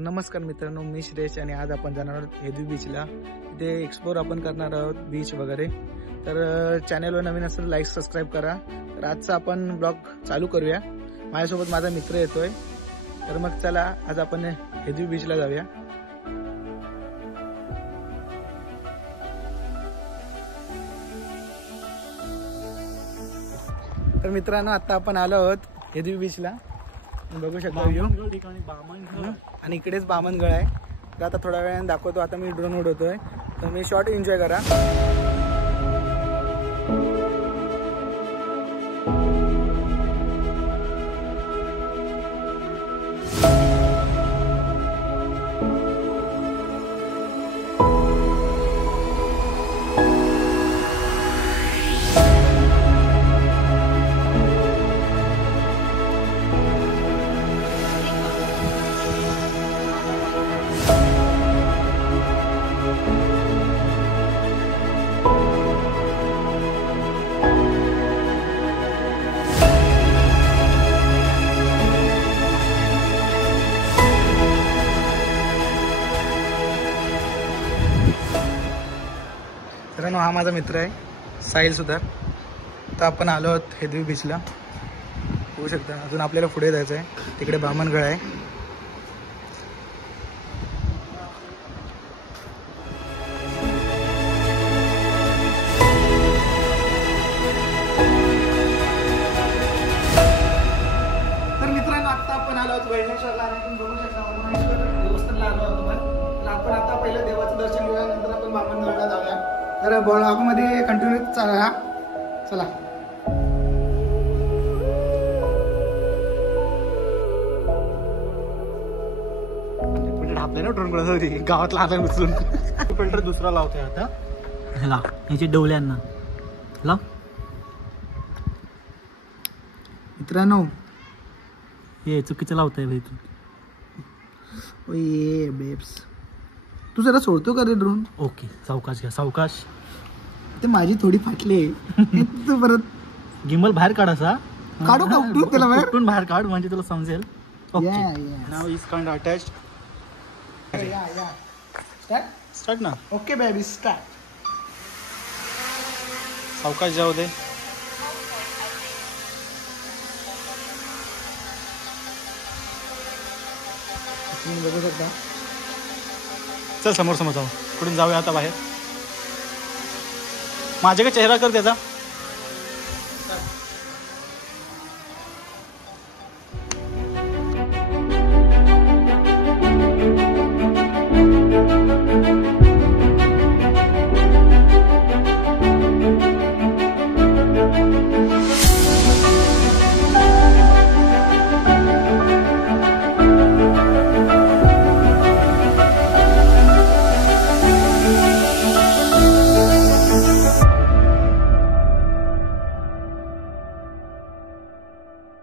नमस्कार मित्रांनो, मी श्रेयश आणि आज आपण जाणार आहोत हेदवी बीचला. इथे एक्सप्लोर आपण करणार आहोत बीच वगैरे. तर चॅनलवर नवीन असेल लाईक सबस्क्राईब करा. तर आजचा आपण ब्लॉग चालू करूया. माझ्यासोबत माझा मित्र येतोय. तर मग चला आज आपण हेदवी बीचला जाऊया. तर मित्रांनो आता आपण आलो आहोत हेदवी बीचला. बघू शकता आणि इकडेच बामनगळ आहे. तर आता थोड्या वेळाने दाखवतो. आता मी ड्रोन उडवतोय तर मी शॉर्ट एन्जॉय करा. मित्रांनो हा माझा मित्र आहे साहिल सुधार. तर आपण आलो आहोत हेदवी बीचला. होऊ शकता अजून आपल्याला पुढे जायचं आहे. तिकडे बामनगळ आहे. तर मित्रांनो आता आपण आलो आहोत वैनेश्वरला आणि तुम्ही बघू शकता वैनेश्वर देवस्थानला आलो आहोत आपण. तर आपण आता पहिलं देवाचं दर्शन घेऊया, नंतर आपण बामनगळला जाऊया. तर ब्लॉगमध्ये कंटिन्यू चालला. चला आपल्याला ड्रोन करत होती गावातला हातात उचलून. फिल्टर दुसरा लावतोय आता ह्याला ह्याचे डोळ्यांना लाव. मित्रांनो हे चुकीचं लावतंय भाई तू. ओये बेब्स तू जरा सोडतो का रे ड्रोन. ओके सावकाश घ्या सावकाश. ते माझी थोडी फाटली आहे. तू परत गिम्बल बाहेर काढ असा. काढू का उठून त्याला बाहेर. उठून बाहेर काढ म्हणजे तुला समजेल. नाव इज काइंड अटॅच्ड. स्टार्ट ना. Okay baby start. सावकाश जाऊ दे. तुम्ही बघू शकता. चल समोर समोर जाऊ. कुठून जाऊया आता बाहेर. माझ्याकडे चेहरा कर त्याचा.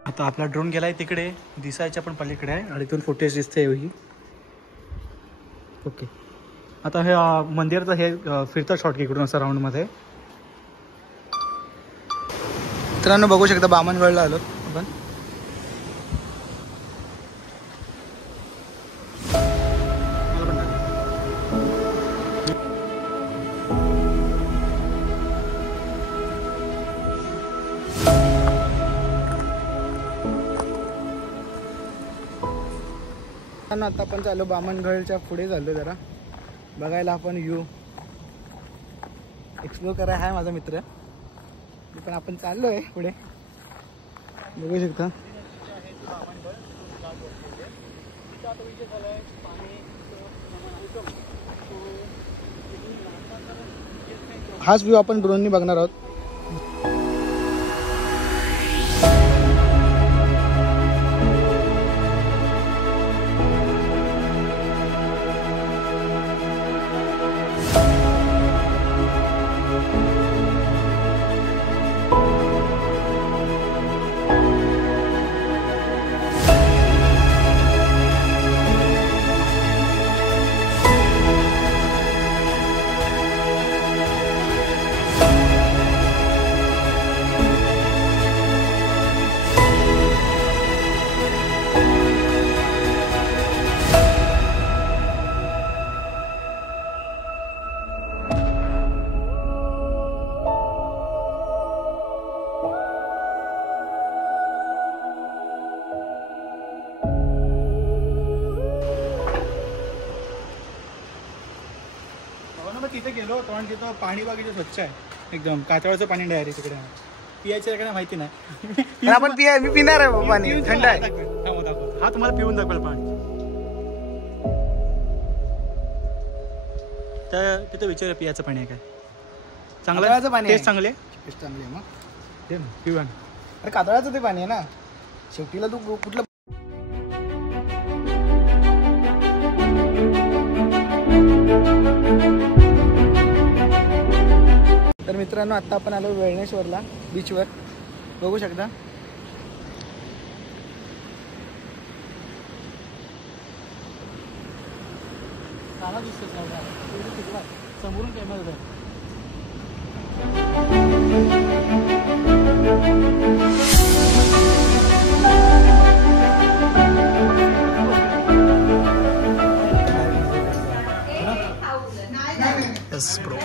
आता आपला ड्रोन गेलाय तिकडे दिसायच्या पण पलीकडे आहे आणि इथून फुटेज दिसते. ओके आता हे मंदिराचं हे फिरता शॉट इकडून असं राऊंडमध्ये. मित्रांनो बघू शकता बामनगळला आलो आपण. आता आपण चालू बामनगळच्या पुढे झालो जरा बघायला. आपण व्ह्यू एक्सप्लोर करायला आहे माझा मित्र. पण आपण चाललोय पुढे बघू शकता. हाच व्ह्यू आपण ड्रोननी बघणार आहोत. पण तिथं पाणी बघितलं स्वच्छ आहे एकदम, कातळाचं पाणी डायरेक्ट तिकडे. पियायचं काय माहिती नाही. पण आपण मी पिणार आहे बाबा, पाणी थंड आहे. दाखव. हा तुम्हाला पिऊन दाखवेल पाणी. तर तिथं विचार पियाचं पाणी आहे काय चांगलं, कातळाचं पाणी टेस्ट आहे. चांगले टेस्ट चांगली आहे मग. दे ना पिऊ आण. अरे कातळाचं ते पाणी आहे ना, शेवटीला तू कुठलं. तर मित्रांनो आता आपण आलो वेळणेश्वरला बीचवर, बघू शकता. चांगला दिसतो समोरून कॅमेरा. Yes, bro.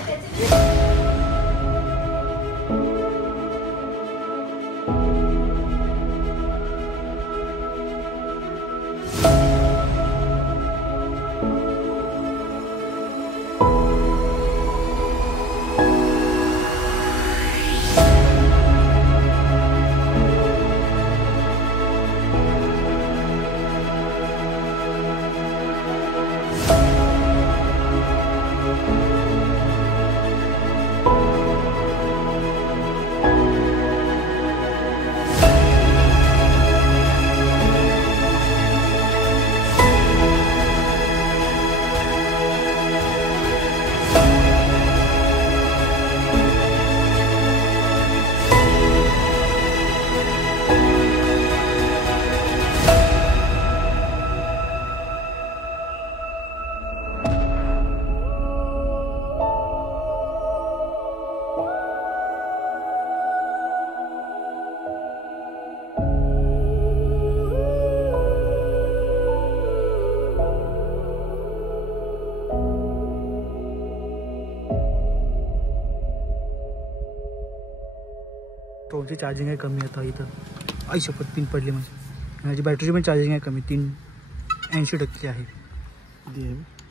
ड्रोनची चार्जिंग आहे कमी आता इथं. आई शपथ पिन पडली माझी. माझी बॅटरीची पण चार्जिंग आहे कमी, 80% आहे.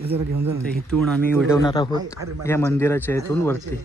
जरा घेऊन जा. इथून आम्ही उडवणार आहोत या मंदिराच्या इथून वरती.